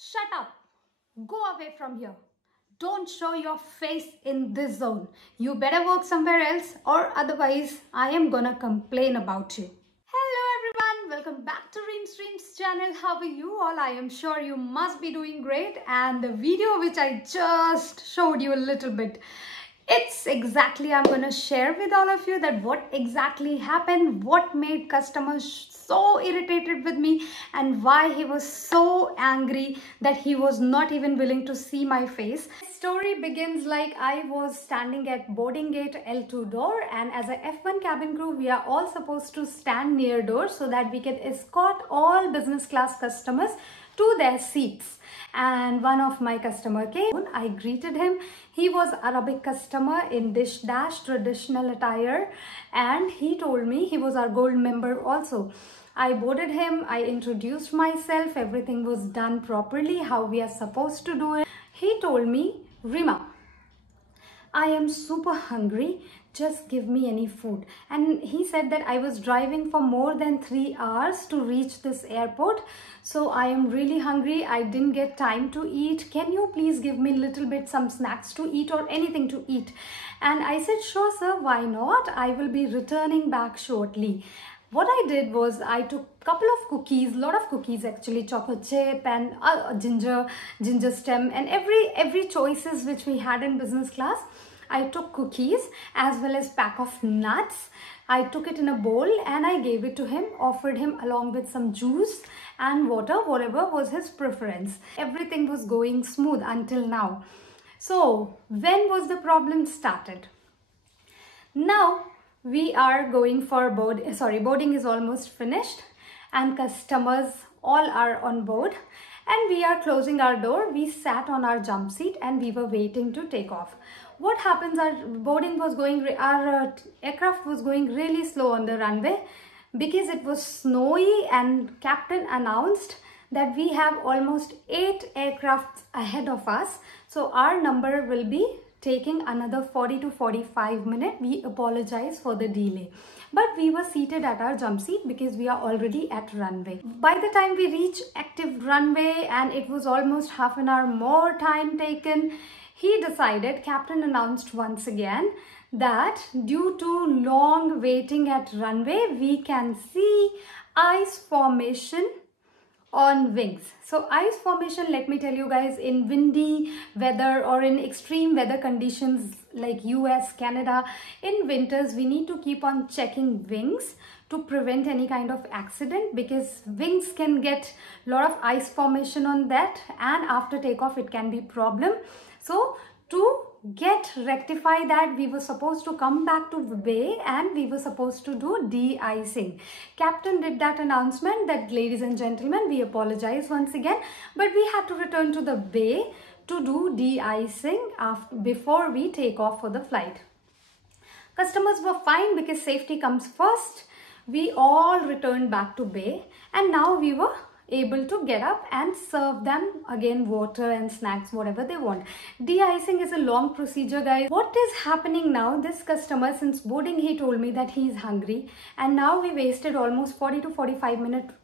Shut up. Go away from here. Don't show your face in this zone. You better work somewhere else or otherwise I am gonna complain about you. Hello everyone, welcome back to Reems channel. How are you all? I am sure you must be doing great, and the video which I just showed you a little bit, it's exactly I'm gonna share with all of you that what exactly happened, what made customers so irritated with me, and why he was so angry that he was not even willing to see my face. The story begins like I was standing at boarding gate L2 door, and as a F1 cabin crew we are all supposed to stand near door so that we can escort all business class customers to their seats. And one of my customer came. I greeted him. He was Arabic customer in dish dash traditional attire, and he told me he was our gold member also. I boarded him, I introduced myself, everything was done properly how we are supposed to do it. He told me, Rima, I am super hungry, just give me any food. And he said that I was driving for more than 3 hours to reach this airport, so I am really hungry, I didn't get time to eat. Can you please give me a little bit some snacks to eat or anything to eat? And I said, sure sir, why not? I will be returning back shortly. What I did was I took a couple of cookies, lot of cookies actually, chocolate chip and ginger stem, and every choices which we had in business class. I took cookies as well as pack of nuts. I took it in a bowl and I gave it to him, offered him along with some juice and water, whatever was his preference. Everything was going smooth until now. So when was the problem started? Now we are going for boarding is almost finished and customers all are on board, and we are closing our door. We sat on our jump seat and we were waiting to take off. What happens, our aircraft was going really slow on the runway because it was snowy, and captain announced that we have almost 8 aircrafts ahead of us, so our number will be taking another 40 to 45 minutes. We apologize for the delay, but we were seated at our jump seat because we are already at runway. By the time we reach active runway, and it was almost half an hour more time taken, he decided, captain announced once again that due to long waiting at runway, we can see ice formation on wings. So ice formation, let me tell you guys, in windy weather or in extreme weather conditions like US, Canada, in winters we need to keep on checking wings to prevent any kind of accident, because wings can get a lot of ice formation on that, and after takeoff it can be problem. So to rectify that, we were supposed to come back to bay and we were supposed to do de-icing. Captain did that announcement that, ladies and gentlemen, we apologize once again, but we had to return to the bay to do de-icing before we take off for the flight. Customers were fine because safety comes first. We all returned back to bay, and now we were able to get up and serve them again water and snacks, whatever they want. De-icing is a long procedure, guys. What is happening now, this customer, since boarding he told me that he is hungry, and now we wasted almost 40 to 45 minutes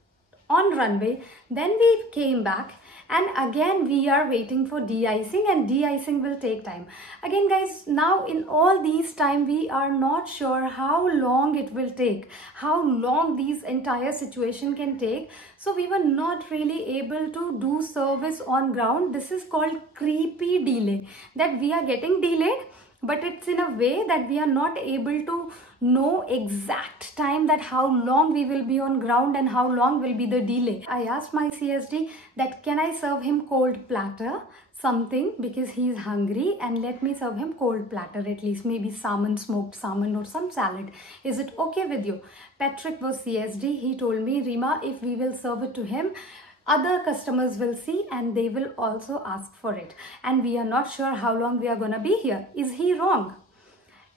on runway. Then we came back and again we are waiting for de-icing, and de-icing will take time. Again guys, now in all these time we are not sure how long it will take, how long these entire situation can take. So we were not really able to do service on ground. This is called creepy delay, that we are getting delayed, but it's in a way that we are not able to know exact time that how long we will be on ground and how long will be the delay. I asked my CSD that can I serve him cold platter, something, because he is hungry, and let me serve him cold platter, at least maybe salmon, smoked salmon or some salad. Is it okay with you? Patrick was CSD. He told me, Rima, if we will serve it to him, other customers will see and they will also ask for it, and we are not sure how long we are gonna be here. Is he wrong?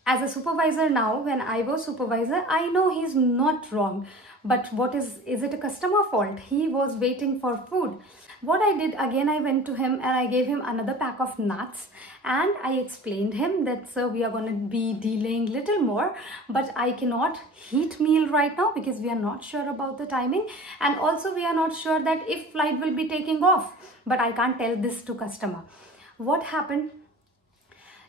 As a supervisor now, when I was supervisor, I know he's not wrong. But what is it a customer fault? He was waiting for food. What I did, again, I went to him and I gave him another pack of nuts, and I explained him that, sir, we are going to be delaying little more, but I cannot heat meal right now because we are not sure about the timing, and also we are not sure that if flight will be taking off, but I can't tell this to customer. What happened?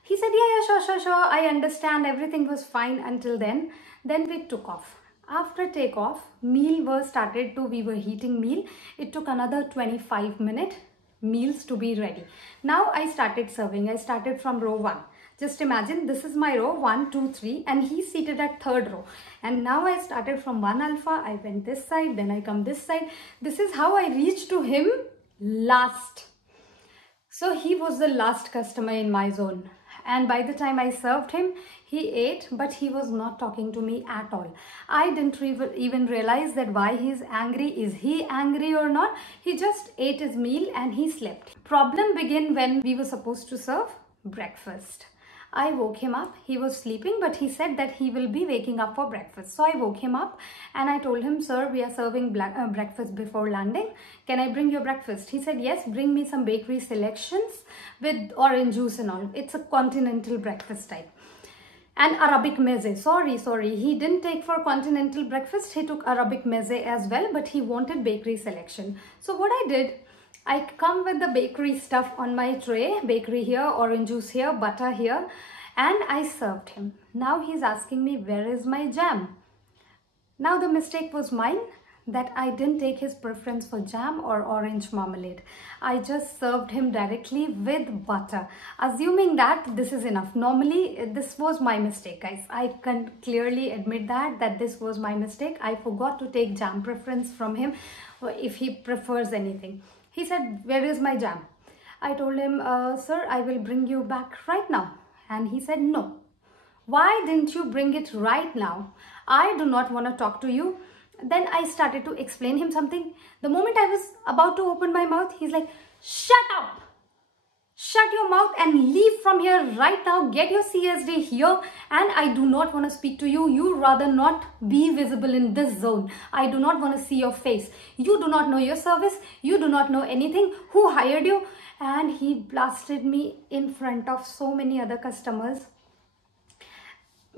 He said, yeah, sure, I understand, everything was fine until then. Then we took off. After takeoff, we were heating meal. It took another 25 minutes meals to be ready. Now I started serving. I started from row 1. Just imagine, this is my row 1, 2, 3, and he's seated at 3rd row. And now I started from 1 alpha. I went this side, then I come this side. This is how I reached to him last. So he was the last customer in my zone. And by the time I served him, he ate, but he was not talking to me at all. I didn't even realize that why he's angry. Is he angry or not? He just ate his meal and he slept. Problem began when we were supposed to serve breakfast. I woke him up. He was sleeping, but he said that he will be waking up for breakfast. So I woke him up and I told him, sir, we are serving breakfast before landing. Can I bring your breakfast? He said, yes, bring me some bakery selections with orange juice and all. It's a continental breakfast type. And Arabic meze. Sorry. He didn't take for continental breakfast. He took Arabic meze as well, but he wanted bakery selection. So what I did, I come with the bakery stuff on my tray, bakery here, orange juice here, butter here, and I served him. Now he's asking me, where is my jam? Now the mistake was mine that I didn't take his preference for jam or orange marmalade. I just served him directly with butter, assuming that this is enough. Normally, this was my mistake, guys. I can clearly admit that this was my mistake. I forgot to take jam preference from him if he prefers anything. He said, where is my jam? I told him, sir, I will bring you back right now. And he said, no. Why didn't you bring it right now? I do not want to talk to you. Then I started to explain him something. The moment I was about to open my mouth, he's like, shut up. Shut your mouth and leave from here right now. Get your CSD here, and I do not want to speak to you. You rather not be visible in this zone. I do not want to see your face. You do not know your service. You do not know anything. Who hired you? And he blasted me in front of so many other customers.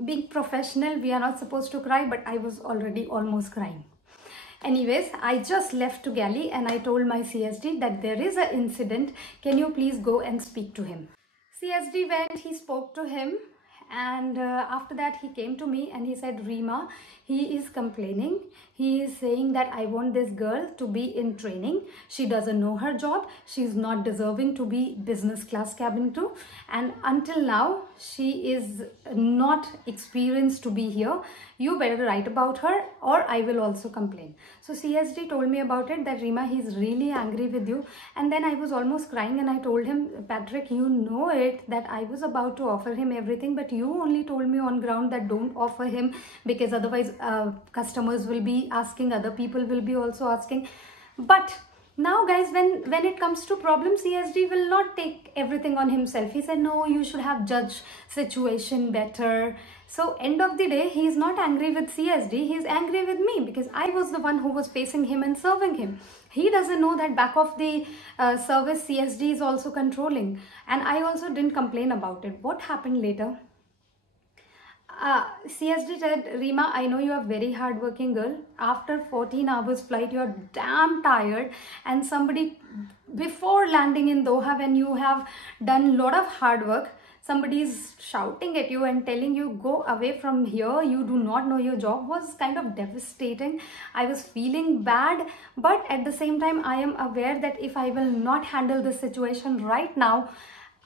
Being professional, we are not supposed to cry, but I was already almost crying. Anyways, I just left to galley and I told my CSD that there is an incident. Can you please go and speak to him? CSD went, he spoke to him, and after that he came to me and he said, Reema, he is complaining. He is saying that I want this girl to be in training. She doesn't know her job. She's not deserving to be business class cabin crew. And until now, she is not experienced to be here. You better write about her or I will also complain. So CSD told me about it, that Reema, he's really angry with you. And then I was almost crying and I told him, Patrick, you know it, that I was about to offer him everything, but you only told me on ground that don't offer him, because otherwise customers will be asking, other people will be also asking. But now guys, when it comes to problems, CSD will not take everything on himself. He said, no, you should have judged situation better. So end of the day, he is not angry with CSD, he is angry with me, because I was the one who was facing him and serving him. He doesn't know that back of the service CSD is also controlling. And I also didn't complain about it. What happened later? CSD said, Reema, I know you are a very hardworking girl. After 14 hours flight, you are damn tired. And somebody, before landing in Doha, when you have done a lot of hard work, somebody is shouting at you and telling you, go away from here, you do not know your job, was kind of devastating. I was feeling bad, but at the same time, I am aware that if I will not handle this situation right now,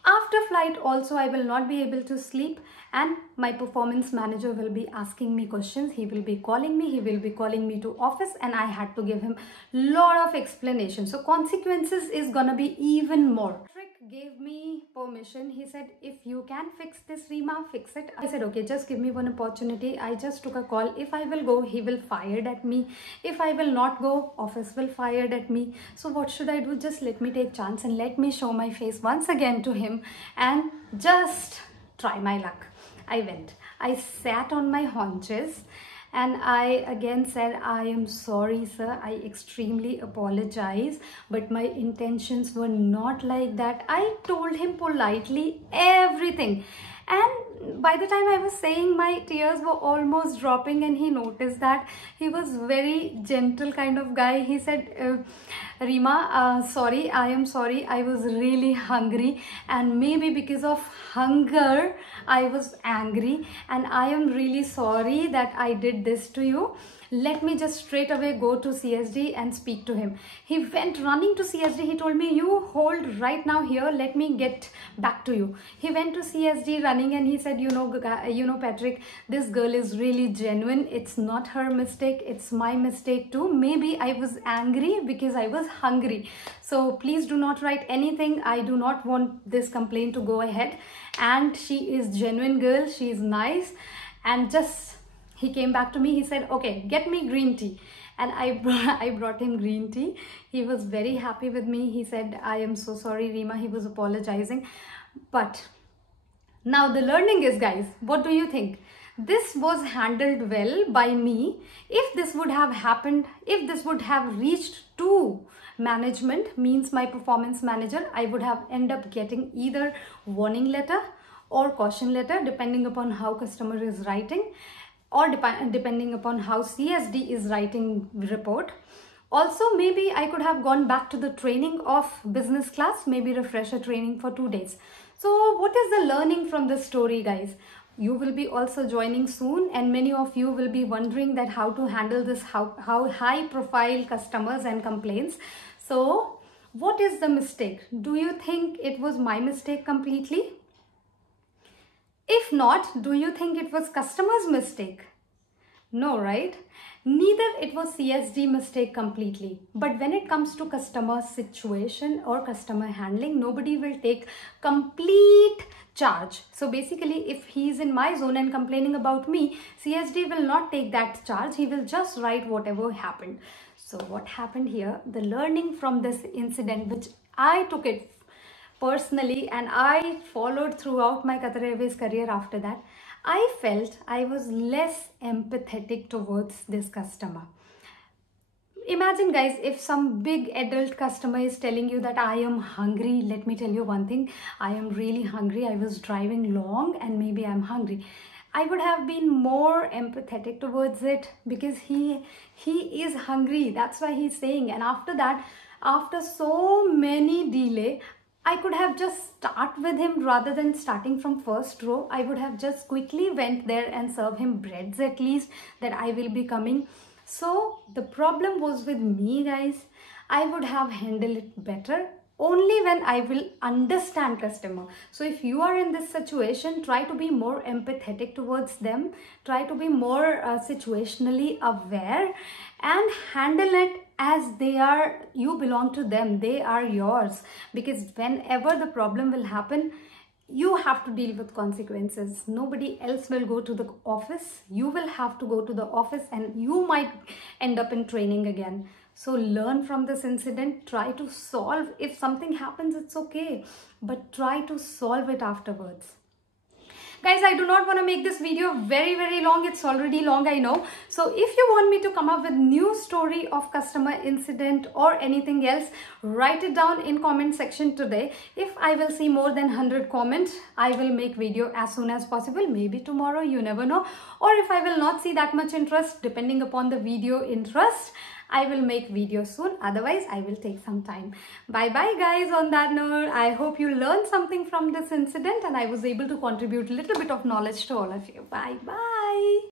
after flight also I will not be able to sleep, and my performance manager will be asking me questions. He will be calling me, he will be calling me to office, and I had to give him lot of explanation. So consequences is gonna be even more. Patrick gave me permission. He said, if you can fix this, Reema, fix it. I said, okay, just give me one opportunity. I just took a call. If I will go, he will fire at me. If I will not go, office will fire at me. So what should I do? Just let me take chance and let me show my face once again to him and just try my luck. I went. I sat on my haunches and I again said, I am sorry, sir. I extremely apologize, but my intentions were not like that. I told him politely everything. And by the time I was saying, my tears were almost dropping, and he noticed that. He was very gentle kind of guy. He said, Reema, sorry, I am sorry. I was really hungry, and maybe because of hunger, I was angry, and I am really sorry that I did this to you. Let me just straight away go to CSD and speak to him. He went running to CSD. He told me, you hold right now here, let me get back to you. He went to CSD running, and he said, you know Patrick, this girl is really genuine. It's not her mistake, it's my mistake too. Maybe I was angry because I was hungry. So please do not write anything. I do not want this complaint to go ahead. And she is genuine girl, she is nice. And just he came back to me. He said, okay, get me green tea. And I brought him green tea. He was very happy with me. He said, I am so sorry, Reema. He was apologizing. But now the learning is, guys, what do you think? This was handled well by me. If this would have happened, if this would have reached to management, means my performance manager, I would have ended up getting either warning letter or caution letter, depending upon how customer is writing, or depending upon how CSD is writing report. Also, maybe I could have gone back to the training of business class, maybe refresher training for 2 days. So what is the learning from this story, guys? You will be also joining soon, and many of you will be wondering that how to handle this, how high profile customers and complaints. So what is the mistake? Do you think it was my mistake completely? If not, do you think it was customer's mistake? No, right? Neither it was CSD mistake completely. But when it comes to customer situation or customer handling, nobody will take complete charge. So basically, if he is in my zone and complaining about me, CSD will not take that charge. He will just write whatever happened. So what happened here? The learning from this incident, which I took it personally and I followed throughout my Qatar Airways career after that, I felt I was less empathetic towards this customer. Imagine, guys, if some big adult customer is telling you that I am hungry. Let me tell you one thing, I am really hungry. I was driving long and maybe I'm hungry. I would have been more empathetic towards it because he is hungry. That's why he's saying. And after that, after so many delay, I could have just start with him rather than starting from first row. I would have just quickly went there and serve him breads at least, that I will be coming. So the problem was with me, guys. I would have handled it better only when I will understand customer. So if you are in this situation, try to be more empathetic towards them. Try to be more situationally aware and handle it as they are, you belong to them, they are yours. Because whenever the problem will happen, you have to deal with consequences. Nobody else will go to the office. You will have to go to the office and you might end up in training again. So learn from this incident, try to solve. If something happens, it's okay, but try to solve it afterwards. Guys, I do not want to make this video very long. It's already long, I know. So if you want me to come up with new story of customer incident or anything else, write it down in comment section today. If I will see more than 100 comments, I will make video as soon as possible. Maybe tomorrow, you never know. Or if I will not see that much interest, depending upon the video interest, I will make videos soon. Otherwise, I will take some time. Bye guys. On that note, I hope you learned something from this incident and I was able to contribute a little bit of knowledge to all of you. Bye.